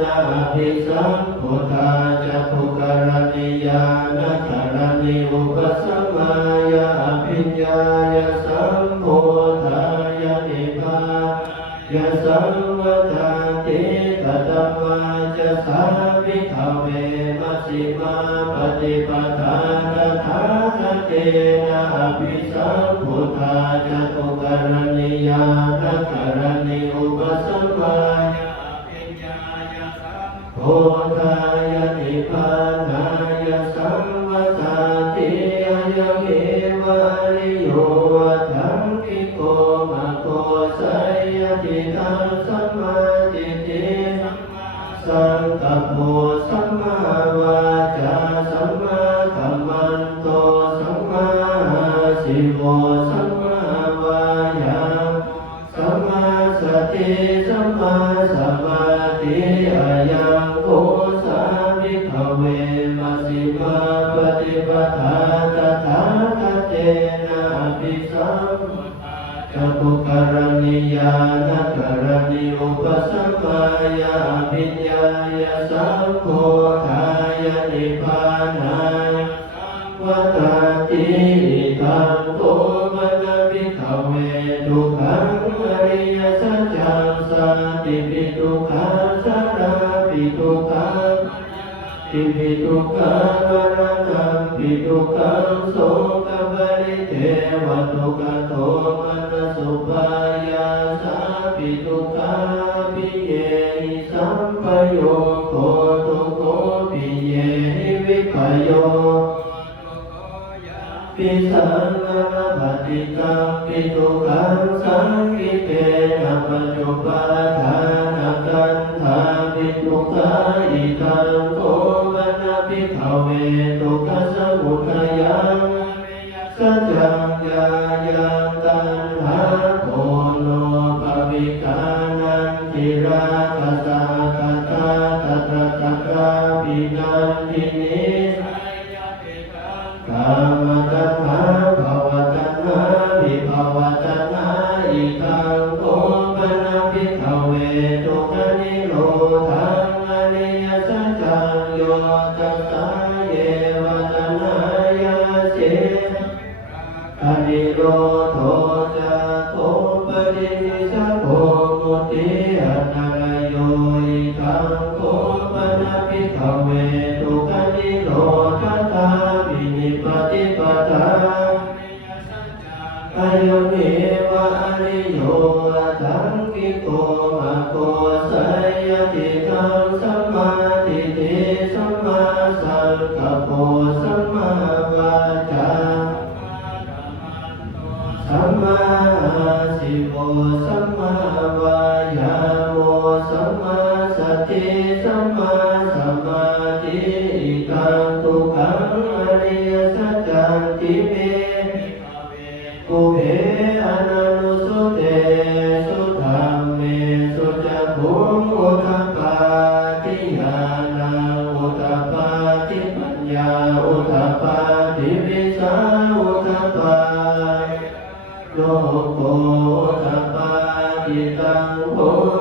นะภิสัมพุทธาจักขุกรณียานะธรณีอุปสัมมายาอภิญญายาสัมโพธายานิพพายาสัมวัฏฏันติกตมาจะสาภิกขเวมัชฌิมาปฏิปทาตถาคเตนะภิสัมพุทธาจักขุกรณียานะธรณีอุปสัมมายาโพธายานิพพานายาสัมวัฏฏันติอายุเมวะริโยธังกิโกมะโกสัยยติตังสัมมาทิฏฐิสังกัปโปสัมมาวาจาสัมมากัมมันโตสัมมาสิโวสัมมาวายามสัมมาสติสัมมาสมาธิอายังโกสาภิกขเวมัชฌิมาปฏิปทาตถาคเตนะภิสัมจักขุกรณียานะกรณีอุปสัมมายาอภิญญายาสัมโพธายานิพพานายาวัฏฏันติตังโกมนะภิกขเวทุกขังอริยสัจจังสันติปิทุกขังสารปิทุกขังติปิทุกขังวรณังปิทุกขังโสกปริเทวทุกขโทมนัสสุปายาสาปิทุกขาปิเยหิสัมปโยโคทุโคปิเยหิวิปโยปิสังฆปฏิตังปิทุกขังสังคิเตนะปัจจุปาทานะกันธาปิทุกขาอิตังโกมนะภิกขเวทุกขสมุทัยังสัจจังญายังตัณหาโทโนภวิกานันติราคะสาคตาตถาตถาปินันทินิกามตัณหาภวตัณหาวิภวตัณหาอิทังโกมนะภิกขเวทุกขนิโรธังอริยสัจจังโยตัสสะเยวตัณหายาเสอนิโรโธจะโคปรินิสโกมุติอันตรายโยอิทังโกมนะภิกขเวทุกขนิโรธตาวินิปติปทาอายุเมวะอริโยธังกิโกมะโกสัยยติตังสัมมาทิฏฐิสัมมาสังกัปโปสัมมาวาจาสัมมาสิโวสัมมาวายาโมสัมมาสติสัมมาสมาธิตังทุกขังอริยสัจจันติเมกุเพอนันตุสุเตสุธัมเมสุจักขุอุทธัปปาติญาณังอุทธัปปาติปัญญาอุทธัปปาติวิสาอุทธัปปาโลโกตัปปาติตังโภ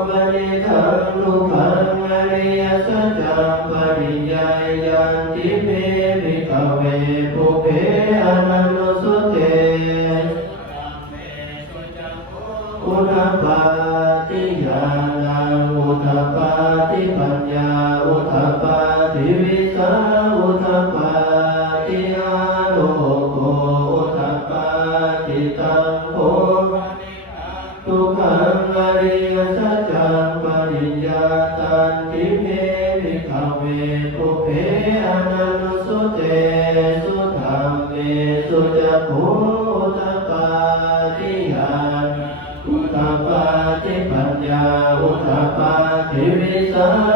ปนิทังทุกขังอริยสัจจังปริญญายันติเมภิกขเวปุเพอนันตุสุเตอุทธัปปาติญาณังอุทธัปปาติปัญญาอุทธัปปาติวิสาอุทธัปปาติอาโลโกอุทธัปปาติตังโภทุกขังอริยสัจจังปริญญาตันติเมภิกขเวปุเพอนันตุสุเตสุธัมเมสุจักขุ